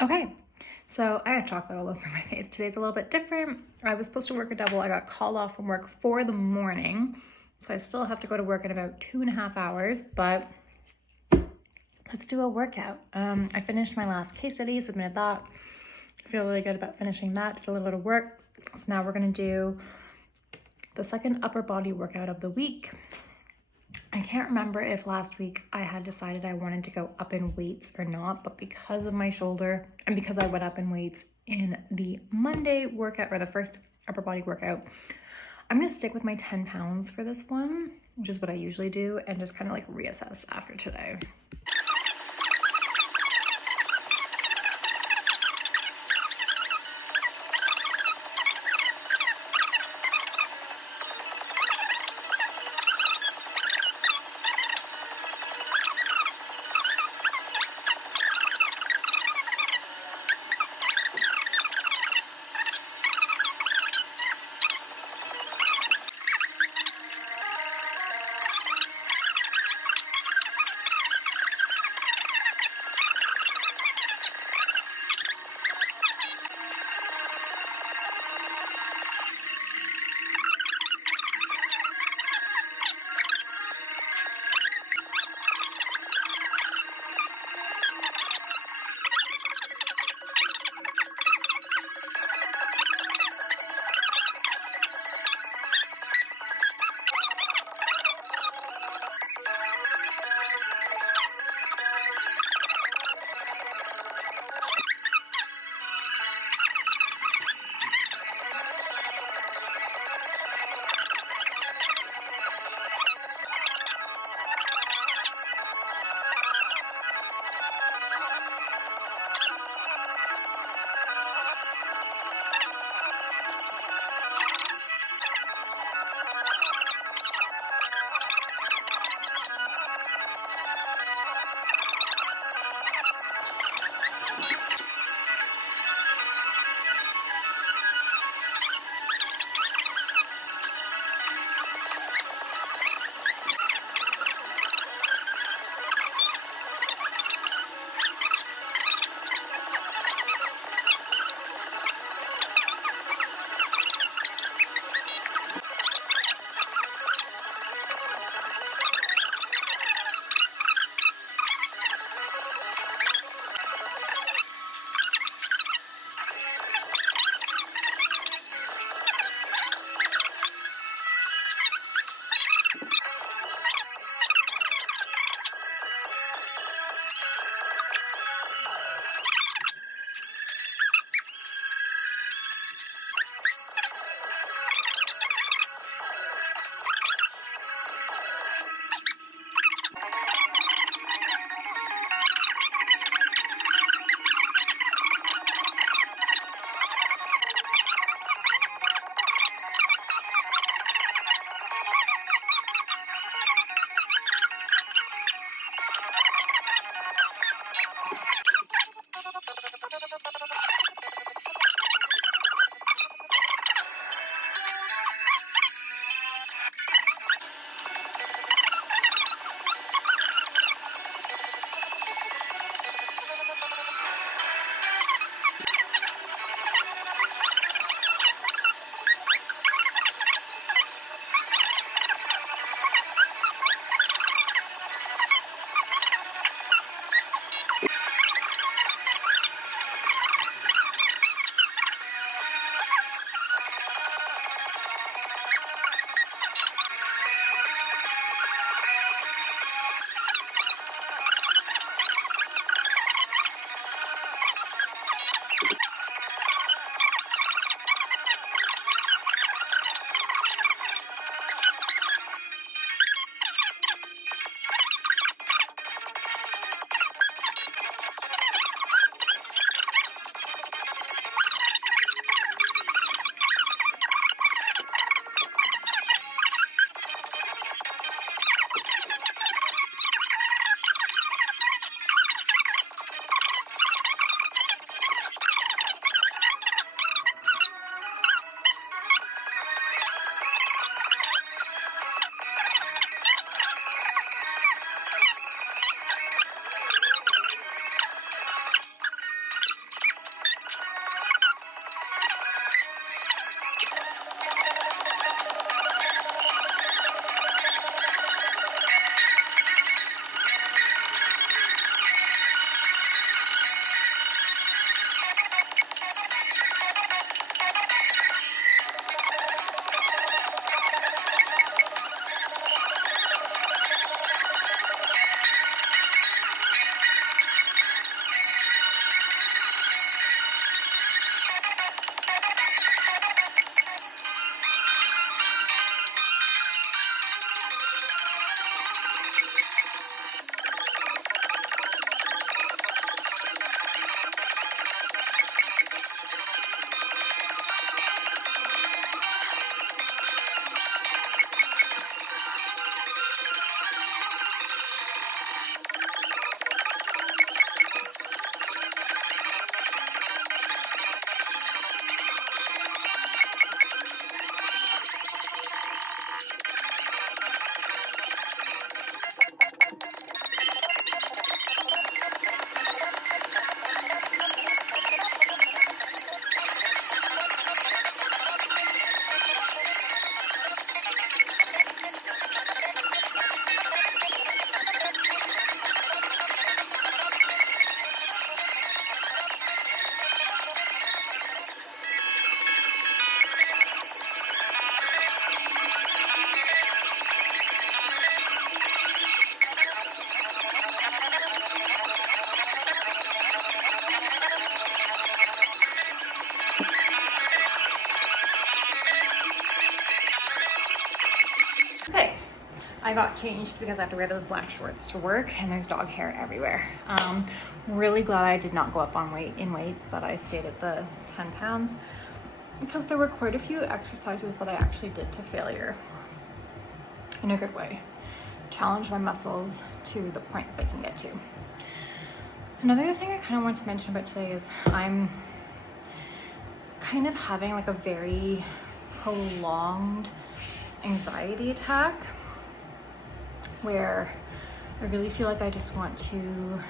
Okay, so I had chocolate all over my face. Today's a little bit different. I was supposed to work a double. I got called off from work for the morning, so I still have to go to work in about 2.5 hours, but let's do a workout. I finished my last case study, submitted that. I feel really good about finishing that. Did a little bit of work. So now we're gonna do the second upper body workout of the week. I can't remember if last week I had decided I wanted to go up in weights or not, but because of my shoulder and because I went up in weights in the Monday workout or the first upper body workout, I'm gonna stick with my 10 pounds for this one, which is what I usually do, and just kind of like reassess after today. I got changed because I have to wear those black shorts to work and there's dog hair everywhere. Really glad I did not go up on weights, that I stayed at the 10 pounds because there were quite a few exercises that I actually did to failure in a good way. Challenge my muscles to the point they can get to. Another thing I kind of want to mention about today is I'm kind of having like a very prolonged anxiety attack where I really feel like I just want to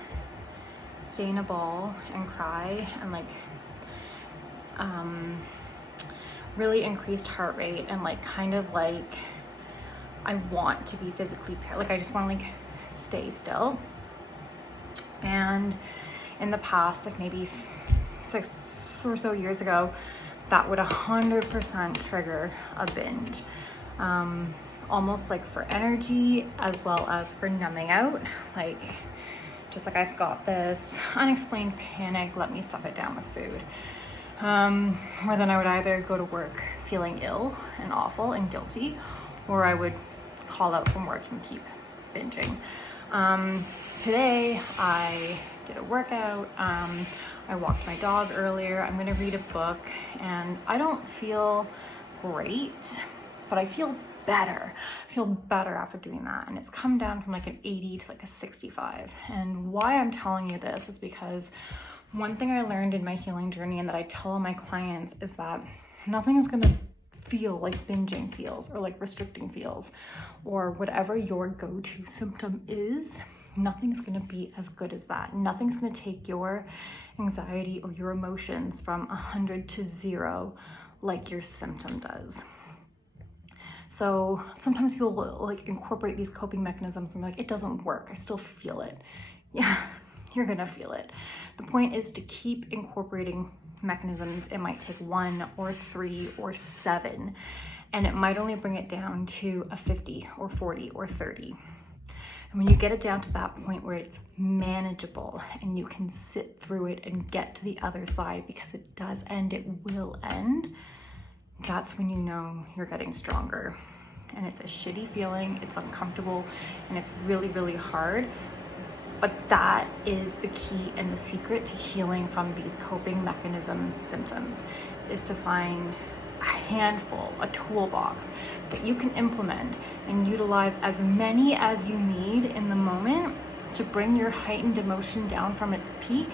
stay in a ball and cry and like really increased heart rate and like kind of like I want to be physically like I just want to like stay still. And in the past, like maybe 6 or so years ago, that would 100% trigger a binge, almost like for energy as well as for numbing out, like just like I've got this unexplained panic, let me stuff it down with food. Where then I would either go to work feeling ill and awful and guilty, or I would call out from work and keep binging. Today I did a workout, I walked my dog earlier, I'm gonna read a book, and I don't feel great, but I feel better. I feel better after doing that, and it's come down from like an 80 to like a 65. And why I'm telling you this is because one thing I learned in my healing journey and that I tell all my clients is that nothing is gonna feel like binging feels or like restricting feels or whatever your go-to symptom is. Nothing's gonna be as good as that. Nothing's gonna take your anxiety or your emotions from 100 to 0 like your symptom does. So sometimes people will like incorporate these coping mechanisms and like, it doesn't work, I still feel it. Yeah, you're gonna feel it. The point is to keep incorporating mechanisms. It might take 1 or 3 or 7, and it might only bring it down to a 50 or 40 or 30. And when you get it down to that point where it's manageable and you can sit through it and get to the other side, because it does end, it will end, that's when you know you're getting stronger. And it's a shitty feeling, it's uncomfortable, and it's really, really hard. But that is the key and the secret to healing from these coping mechanism symptoms, is to find a handful, a toolbox that you can implement and utilize as many as you need in the moment to bring your heightened emotion down from its peak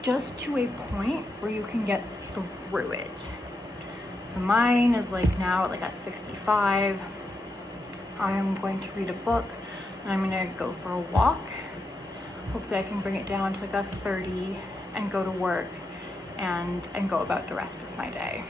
just to a point where you can get through it. So mine is like now at like a 65. I'm going to read a book and I'm gonna go for a walk. Hopefully I can bring it down to like a 30 and go to work and go about the rest of my day.